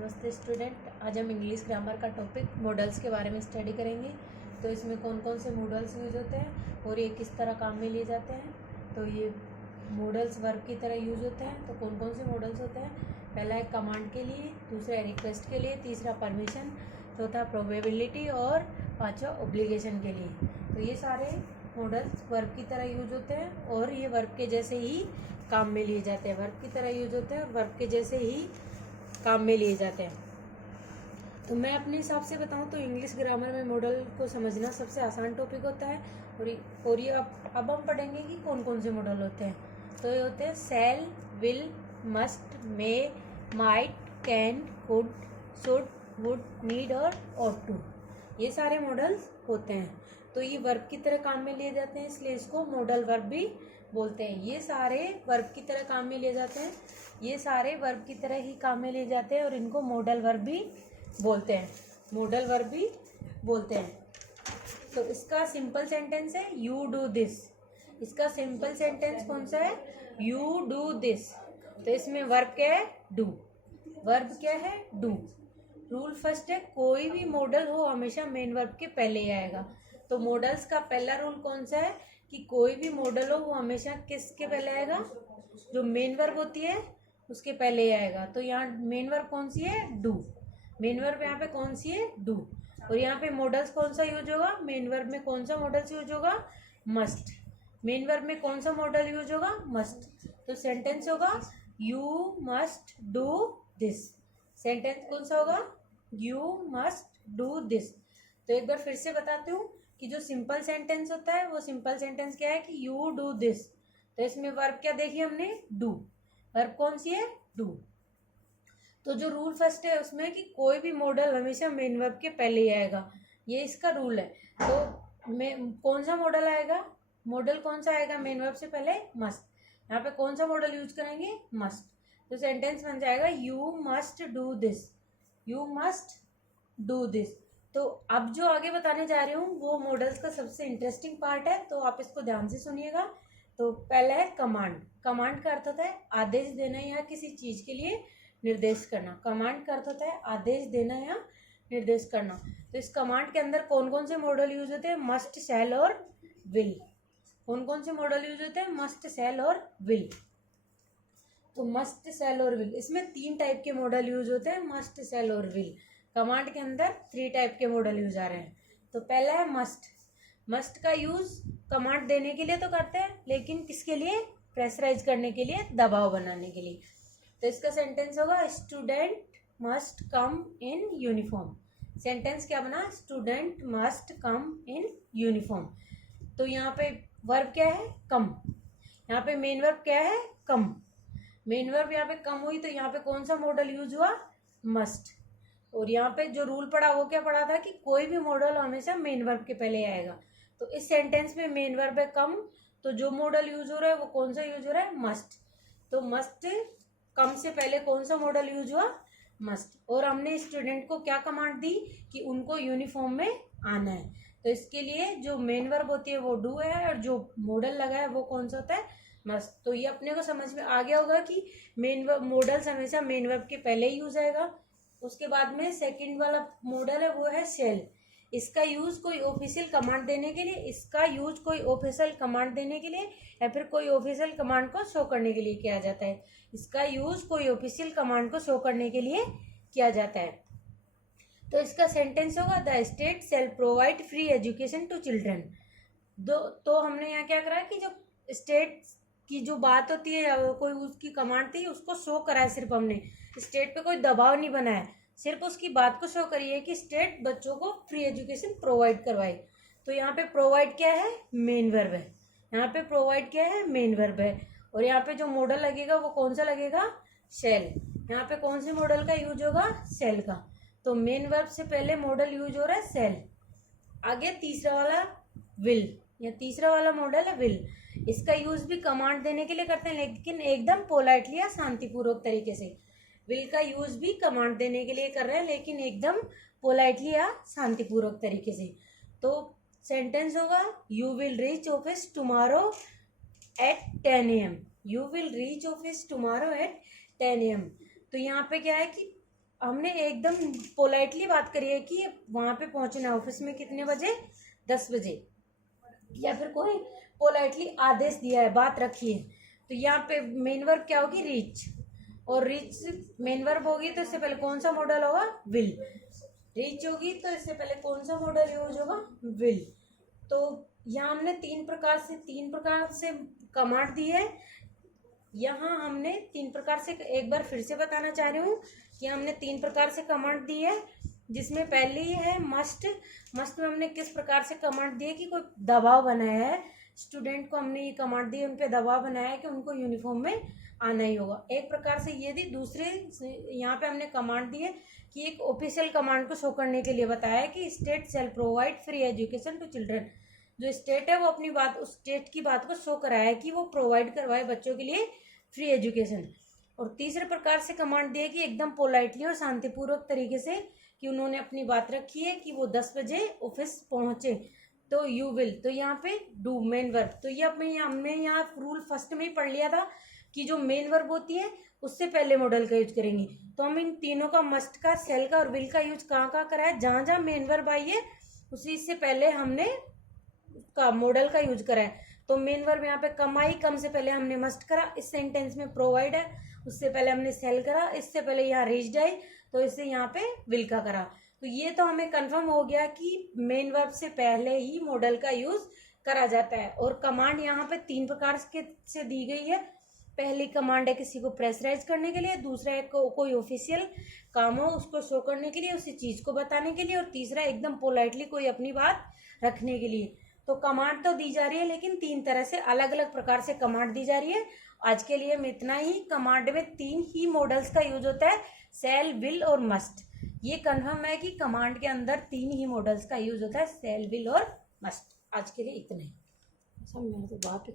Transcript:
नमस्ते स्टूडेंट। आज हम इंग्लिश ग्रामर का टॉपिक मॉडल्स के बारे में स्टडी करेंगे। तो इसमें कौन कौन से मॉडल्स यूज होते हैं और ये किस तरह काम में लिए जाते हैं। तो ये मॉडल्स वर्ब की तरह यूज होते हैं। तो कौन कौन से मॉडल्स होते हैं? पहला है कमांड के लिए, दूसरा है रिक्वेस्ट के लिए, तीसरा परमिशन, चौथा प्रोबेबिलिटी और पांचवा ऑब्लिगेशन के लिए। तो ये सारे मॉडल्स वर्ब की तरह यूज होते हैं और ये वर्ब के जैसे ही काम में लिए जाते हैं। वर्ब की तरह यूज होते हैं और वर्ब के जैसे ही काम में लिए जाते हैं। तो मैं अपने हिसाब से बताऊं तो इंग्लिश ग्रामर में मॉडल को समझना सबसे आसान टॉपिक होता है। और ये अब हम पढ़ेंगे कि कौन कौन से मॉडल होते हैं। तो ये होते हैं shall, will, must, may, might, can, could, should, would, need और ऑट टू। ये सारे मॉडल्स होते हैं। तो ये वर्ब की तरह काम में लिए जाते हैं, इसलिए इसको मॉडल वर्ब भी बोलते हैं। ये सारे वर्ब की तरह काम में लिए जाते हैं, ये सारे वर्ब की तरह ही काम में लिए जाते हैं और इनको मॉडल वर्ब भी बोलते हैं। मॉडल वर्ब भी बोलते हैं। तो इसका सिंपल सेंटेंस है यू डू दिस। इसका सिंपल सेंटेंस कौन सा है? You do this. तो इसमें वर्ब क्या है? डू। वर्ब क्या है? डू। रूल फर्स्ट है, कोई भी मॉडल हो हमेशा मेन वर्ब के पहले ही आएगा। तो मॉडल्स का पहला रूल कौन सा है कि कोई भी मॉडल हो वो हमेशा किसके पहले आएगा? जो मेन वर्ब होती है उसके पहले ही आएगा। तो यहाँ मेन वर्ब कौन सी है? डू। मेन वर्ब यहाँ पे कौन सी है? डू। और यहाँ पे मॉडल्स कौन सा यूज होगा? मेन वर्ब में कौन सा मॉडल्स यूज होगा? मस्ट। मेन वर्ब में कौन सा मॉडल यूज होगा? मस्ट। तो सेंटेंस होगा you must do this. Sentence कौन सा होगा? You must do this. तो एक बार फिर से बताती हूँ कि जो सिंपल सेंटेंस होता है वो सिंपल सेंटेंस क्या है कि यू डू दिस। तो इसमें वर्ब क्या देखी हमने? डू। वर्ब कौन सी है? डू। तो जो रूल फर्स्ट है उसमें कि कोई भी मॉडल हमेशा मेन वर्ब के पहले ही आएगा, ये इसका रूल है। तो कौन सा मॉडल आएगा? मॉडल कौन सा आएगा मेन वर्ब से पहले? मस्ट। यहाँ पे कौन सा मॉडल यूज करेंगे? मस्ट। तो सेंटेंस बन जाएगा you must do this. You must do this. तो अब जो आगे बताने जा रही हूँ वो मॉडल्स का सबसे इंटरेस्टिंग पार्ट है, तो आप इसको ध्यान से सुनिएगा। तो पहला है कमांड। कमांड का अर्थ होता है आदेश देना या किसी चीज के लिए निर्देश करना। कमांड का अर्थ होता है आदेश देना या निर्देश करना। तो इस कमांड के अंदर कौन कौन से मॉडल यूज होते हैं? मस्ट, शैल और विल। कौन कौन से मॉडल यूज होते हैं? मस्ट, शैल और विल। तो मस्ट, शैल और विल, इसमें 3 टाइप के मॉडल यूज होते हैं। मस्ट, शैल और विल कमांड के अंदर 3 टाइप के मॉडल यूज आ रहे हैं। तो पहला है मस्ट। मस्ट का यूज कमांड देने के लिए तो करते हैं, लेकिन किसके लिए? प्रेशराइज करने के लिए, दबाव बनाने के लिए। तो इसका सेंटेंस होगा student must come in uniform. Sentence क्या बना? Student must come in uniform. तो यहाँ पे वर्ब क्या है? कम। यहाँ पे मेन वर्ब क्या है? कम। मेन वर्ब यहाँ पे कम हुई तो यहाँ पे कौन सा मॉडल यूज हुआ? मस्ट। और यहाँ पे जो रूल पड़ा वो क्या पड़ा था कि कोई भी मॉडल हमेशा मेन वर्ब के पहले आएगा। तो इस सेंटेंस में मेन वर्ब है कम, तो जो मॉडल यूज हो रहा है वो कौन सा यूज हो रहा है? मस्ट। तो मस्ट कम से पहले कौन सा मॉडल यूज हुआ? मस्ट। और हमने स्टूडेंट को क्या कमांड दी कि उनको यूनिफॉर्म में आना है। तो इसके लिए जो मेन वर्ब होती है वो डू है और जो मॉडल लगा है वो कौन सा होता है? मस्ट। तो ये अपने को समझ में आ गया होगा कि मेन वर्ब मॉडल्स हमेशा मेन वर्ब के पहले ही यूज आएगा। उसके बाद में सेकंड वाला मॉडल है वो है शेल। इसका यूज कोई ऑफिशियल कमांड देने के लिए, इसका यूज कोई ऑफिशियल कमांड देने के लिए या फिर कोई ऑफिशियल कमांड को शो करने के लिए किया जाता है। इसका यूज कोई ऑफिशियल कमांड को शो करने के लिए किया जाता है। तो इसका सेंटेंस होगा the state shall provide free education to children. तो हमने यहाँ क्या करा कि जो स्टेट की जो बात होती है या कोई उसकी कमांड थी उसको शो करा है। सिर्फ हमने स्टेट पे कोई दबाव नहीं बनाया, सिर्फ उसकी बात को शो करी है कि स्टेट बच्चों को फ्री एजुकेशन प्रोवाइड करवाए। तो यहाँ पे प्रोवाइड क्या है? मेन वर्ब है। यहाँ पे प्रोवाइड क्या है? मेन वर्ब है। और यहाँ पे जो मॉडल लगेगा वो कौन सा लगेगा? शेल। यहाँ पे कौन से मॉडल का यूज होगा? शेल का। तो मेन वर्ब से पहले मॉडल यूज हो रहा है शेल। आगे तीसरा वाला विल, या तीसरा वाला मॉडल है विल। इसका यूज भी कमांड देने के लिए करते हैं, लेकिन एकदम पोलाइटली या शांतिपूर्वक तरीके से। विल का यूज भी कमांड देने के लिए कर रहे हैं, लेकिन एकदम पोलाइटली या शांतिपूर्वक तरीके से। तो सेंटेंस होगा you will reach office tomorrow at 10 AM। You will reach office tomorrow at 10 AM। तो यहाँ पे क्या है कि हमने एकदम पोलाइटली बात करी है कि वहां पे पहुंचना है ऑफिस में कितने बजे, 10 बजे, या फिर कोई पोलाइटली आदेश दिया है, बात रखी है। तो यहाँ पे मेन वर्ब क्या होगी, रीच, और रीच मेन वर्ब होगी तो इससे पहले कौन सा मॉडल होगा, विल। रीच होगी तो इससे पहले कौन सा मॉडल यूज होगा, विल। तो यहाँ हमने तीन प्रकार से कमांड दी है। यहाँ हमने तीन प्रकार से, एक बार फिर से बताना चाह रही हूँ कि हमने तीन प्रकार से कमांड दी है, जिसमें पहली है मस्ट। मस्ट में हमने किस प्रकार से कमांड दी है कि कोई दबाव बनाया है, स्टूडेंट को हमने ये कमांड दी है, उन पे दबाव बनाया है कि उनको यूनिफॉर्म में आना ही होगा। एक प्रकार से ये दी। दूसरे यहाँ पे हमने कमांड दी है कि एक ऑफिशियल कमांड को शो करने के लिए बताया है कि state shall provide free education to children. जो स्टेट है वो अपनी बात, उस स्टेट की बात को शो कराया है कि वो प्रोवाइड करवाए बच्चों के लिए फ्री एजुकेशन। और तीसरे प्रकार से कमांड दी है कि एकदम पोलाइटली और शांतिपूर्वक तरीके से कि उन्होंने अपनी बात रखी है कि वो 10 बजे ऑफिस पहुंचे, तो यू विल। तो यहाँ पे डू मेन वर्ब। तो ये हमने यहाँ रूल फर्स्ट में ही पढ़ लिया था कि जो मेन वर्ब होती है उससे पहले मॉडल का यूज करेंगे। तो हम इन तीनों का, मस्ट का, सेल का और विल का यूज कहाँ करा है, जहां जहां मेन वर्ब आई है उसी से पहले हमने का मॉडल का यूज करा है। तो मेन वर्ब यहाँ पे कमाई, कम से पहले हमने मस्ट करा। इस सेंटेंस में प्रोवाइड है, उससे पहले हमने सेल करा। इससे पहले यहाँ रीच्ड आई तो इससे यहाँ पे विल का करा। तो ये तो हमें कंफर्म हो गया कि मेन वर्ब से पहले ही मॉडल का यूज करा जाता है। और कमांड यहाँ पे तीन प्रकार से दी गई है। पहली कमांड है किसी को प्रेशराइज करने के लिए, दूसरा है कोई ऑफिशियल काम हो उसको शो करने के लिए, उसी चीज को बताने के लिए, और तीसरा एकदम पोलाइटली कोई अपनी बात रखने के लिए। तो कमांड तो दी जा रही है, लेकिन तीन तरह से अलग अलग प्रकार से कमांड दी जा रही है। आज के लिए मैं इतना ही। कमांड में तीन ही मॉडल्स का यूज होता है, सेल, विल और मस्ट। ये कन्फर्म है कि कमांड के अंदर तीन ही मॉडल्स का यूज होता है, सेल, विल और मस्ट। आज के लिए इतना ही। सब मेरे तो बात